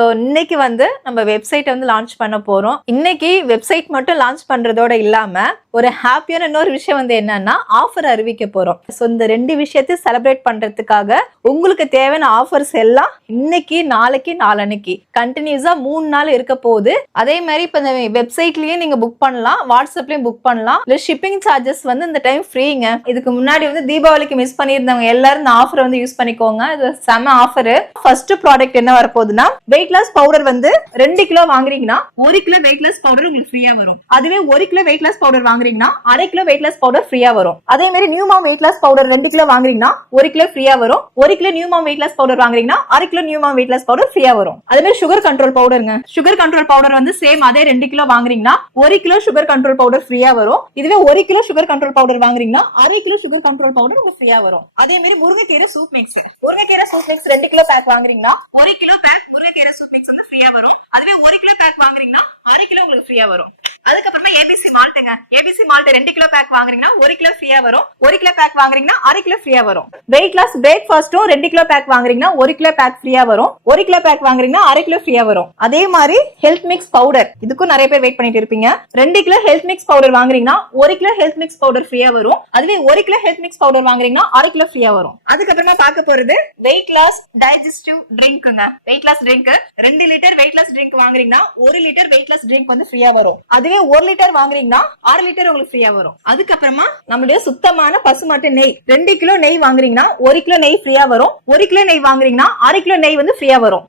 இன்னைக்கு வந்து நம்ம வெப்சைட் வந்து லான்ச் பண்ண போறோம். இன்னைக்கு வெப்சைட் மட்டும் லான்ச் பண்றதோட இல்லாம ஒரு ஹாப்பியான இன்னொரு விஷயம் வந்து என்னன்னா ஆஃபர் அறிவிக்க போறோம். ஸோ இந்த ரெண்டு விஷயத்தையும் செலிப்ரேட் பண்றதுக்காக உங்களுக்கு தேவையான ஆஃபர்ஸ் எல்லாம் இன்னைக்கு நாளைக்கு நாளன்னைக்கு கண்டினியூஸா 3 நாள் இருக்க போகுது. அதே மாதிரி இப்ப இந்த வெப்சைட்லயே நீங்க புக் பண்ணலாம், வாட்ஸ்அப்லயும் புக் பண்ணலாம். இல்ல ஷிப்பிங் சார்ஜஸ் வந்து இந்த டைம் ஃப்ரீங்க. இதுக்கு முன்னாடி வந்து தீபாவளிக்கு மிஸ் பண்ணியிருந்தவங்க எல்லாரும் இந்த ஆஃபர் வந்து யூஸ் பண்ணிக்கோங்க. இது செம ஆஃபர். ஃபர்ஸ்ட் ப்ராடக்ட் என்ன வரப்போகுதுன்னா வெயிட் லாஸ் பவுடர் வந்து 2 கிலோ வாங்குறீங்கன்னா 1 கிலோ வெயிட் லாஸ் பவுடர் உங்களுக்கு ஃப்ரீயா வரும். அதுவே 1 கிலோ வெயிட் லாஸ் பவுடர் வாங்குறீங்கன்னா 1/2 கிலோ வெயிட் லாஸ் பவுடர் ஃப்ரீயா வரும். அதே மாதிரி Newmom weight loss powder 2 kilo வாங்குறீங்கன்னா 1 கிலோ ஃப்ரீயா வரும். 1 kilo Newmom weight loss powder வாங்குறீங்கன்னா 1/2 kilo Newmom weight loss powder ஃப்ரீயா வரும். அதே மாதிரி சுகர் கண்ட்ரோல் பவுடருங்க. சுகர் கண்ட்ரோல் பவுடர் வந்து சேம் அதே 2 கிலோ வாங்குறீங்கன்னா 1 கிலோ சுகர் கண்ட்ரோல் பவுடர் ஃப்ரீயா வரும். இதுவே 1 கிலோ சுகர் கண்ட்ரோல் பவுடர் வாங்குறீங்கன்னா 1/2 கிலோ சுகர் கண்ட்ரோல் பவுடர் உங்களுக்கு ஃப்ரீயா வரும். அதே மாதிரி முருங்கைக்கீரை சூப் மிக்ஸ். முருங்கைக்கீரை சூப் மிக்ஸ் 2 கிலோ பேக் வாங்குறீங்கன்னா 1 கிலோ பேக் முருங்கைக்கீரை சூப் மிக்ஸ் வந்து ஃப்ரீயா வரும். அதுவே 1 கிலோ பேக் வாங்குறீங்கன்னா 1/2 கிலோ உங்களுக்கு ஃப்ரீயா வரும். அதுக்கப்புறமா ஏபிசி மால்ட்டுங்க. ஏபிசி மால்ட் 2 கிலோ பேக் வாங்குறீங்கன்னா 1 கிலோ ஃப்ரீயா வரும். 1 கிலோ பேக் வாங்குறீங்கன்னா 1/2 கிலோ ஃப்ரீயா வரும். வெயிட் லாஸ் பிரேக்ஃபாஸ்டும் 2 கிலோ பேக் வாங்குறீங்கன்னா 1 கிலோ பேக் ஃப்ரீயா வரும். 1 கிலோ பேக் வாங்குறீங்கன்னா 1/2 கிலோ ஃப்ரீயா வரும். அதே மாதிரி ஹெல்த் மிக்ஸ் பவுடர், இதுக்கும் நிறைய பேர் வெயிட் பண்ணிட்டு இருப்பீங்க. 2 கிலோ ஹெல்த் மிக்ஸ் பவுடர் வாங்குறீங்கன்னா 1 கிலோ ஹெல்த் மிக்ஸ் பவுடர் ஃப்ரீயா வரும். அதுவே 1 கிலோ ஹெல்த் மிக்ஸ் பவுடர் வாங்குறீங்கன்னா 1/2 கிலோ ஃப்ரீயா வரும். அதுக்கப்புறமா பார்க்க போறது வெயிட் லாஸ் டைஜஸ்டிவ் ட்ரிங்க்ங்க. Weight loss drink 2 litre weight loss drink வாங்குறீங்கன்னா 1 லிட்டர் வெயிட் லாஸ் ட்ரிங்க் வந்து ஃப்ரீயா வரும். அதுவே 1 லிட்டர் வாங்குறீங்கன்னா 6 லிட்டர் உங்களுக்கு ஃப்ரீயா வரும். அதுக்கப்புறமா நம்மளுடைய சுத்தமான பசுமாட்டு நெய் 2 கிலோ நெய் வாங்குறீங்கன்னா 1 கிலோ நெய் ஃப்ரீயா வரும். 1 கிலோ நெய் வாங்குறீங்கன்னா 1/2 கிலோ நெய் வந்து ஃப்ரீயா வரும்.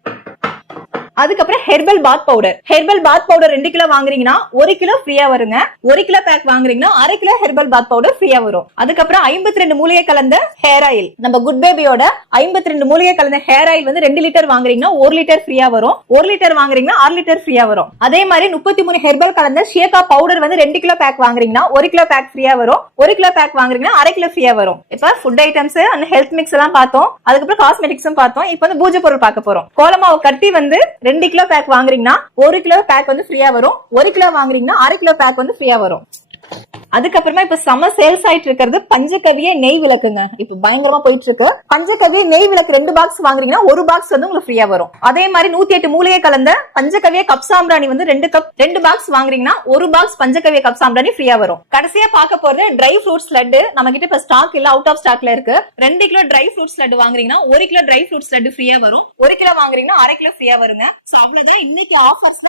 அதுக்கப்புறம் herbal bath powder. Herbal bath powder 2 kilo வாங்குறீங்கன்னா 1 கிலோ ஃப்ரீயா வருங்க. 1 கிலோ பேக் வாங்குறீங்கன்னா 1/2 கிலோ ஹெர்பல் பாத் பவுடர் ஃப்ரீயா வரும். அதுக்கப்புறம் 52 மூலிகை கலந்த ஹேர் ஆயில். நம்ம குட் பேபியோட 52 மூலிகை கலந்த ஹேர் ஆயில் வந்து 2 லிட்டர் வாங்குறீங்கன்னா 1 லிட்டர் ஃப்ரீயா வரும். 1 லிட்டர் வாங்குறீங்கன்னா 6 லிட்டர் ஃப்ரீயா வரும். அதே மாதிரி 33 ஹெர்பல் கலந்த ஷியக்கா பவுடர் வந்து 2 கிலோ பேக் வாங்குறீங்கன்னா 1 கிலோ பேக் ஃப்ரீயா வரும். 1 கிலோ பேக் வாங்குறீங்கன்னா 1/2 கிலோ ஃப்ரீயா வரும். இப்ப food items and health mix எல்லாம் பார்த்தோம். அதுக்கப்புறம் காஸ்மெட்டிக்ஸும் பார்த்தோம். இப்போ வந்து பூஜை பொருள் பார்க்க போறோம். கோலமாவு கட்டி வந்து 2 கிலோ பேக் வாங்குறீங்கன்னா 1 கிலோ பேக் வந்து ஃப்ரீயா வரும். 1 கிலோ வாங்குறீங்கன்னா 1/2 கிலோ பேக் வந்து ஃப்ரீயா வரும். அதுக்கப்புறமா இப்ப சம சேல்ஸ் ஆயிட்டு இருக்கிறது பஞ்சகவிய நெய் விளக்குங்க. இப்ப பயங்கரமா போயிட்டு இருக்கு. பஞ்சகவிய நெய் விளக்கு 2 பாக்ஸ் வாங்குறீங்கன்னா 1 பாக்ஸ் வந்து உங்களுக்கு ஃப்ரீயா வரும். அதே மாதிரி 108 மூலிகை கலந்த பஞ்சகவிய கப் சாம்பிராணி வந்து 2 பாக்ஸ் வாங்குறீங்கன்னா 1 பாக்ஸ் பஞ்சகவிய கப் சாம்பிராணி ஃப்ரீயா வரும். கடைசியா பார்க்க போறது ட்ரை ஃப்ரூட்ஸ் லட்டு. நம்ம கிட்ட இப்ப ஸ்டாக் இல்ல, அவுட் ஆஃப் ஸ்டாக்ல இருக்கு. 2 கிலோ ட்ரை ஃப்ரூட்ஸ் லட்டு வாங்குறீங்கன்னா 1 கிலோ ட்ரை ஃப்ரூட்ஸ் லட்டு ஃப்ரீயா வரும். 1 கிலோ வாங்குறீங்கன்னா 1/2 கிலோ ஃப்ரீயா வருங்க. சோ அவ்வளவுதான் இன்னைக்கு ஆஃபர்ஸ்ல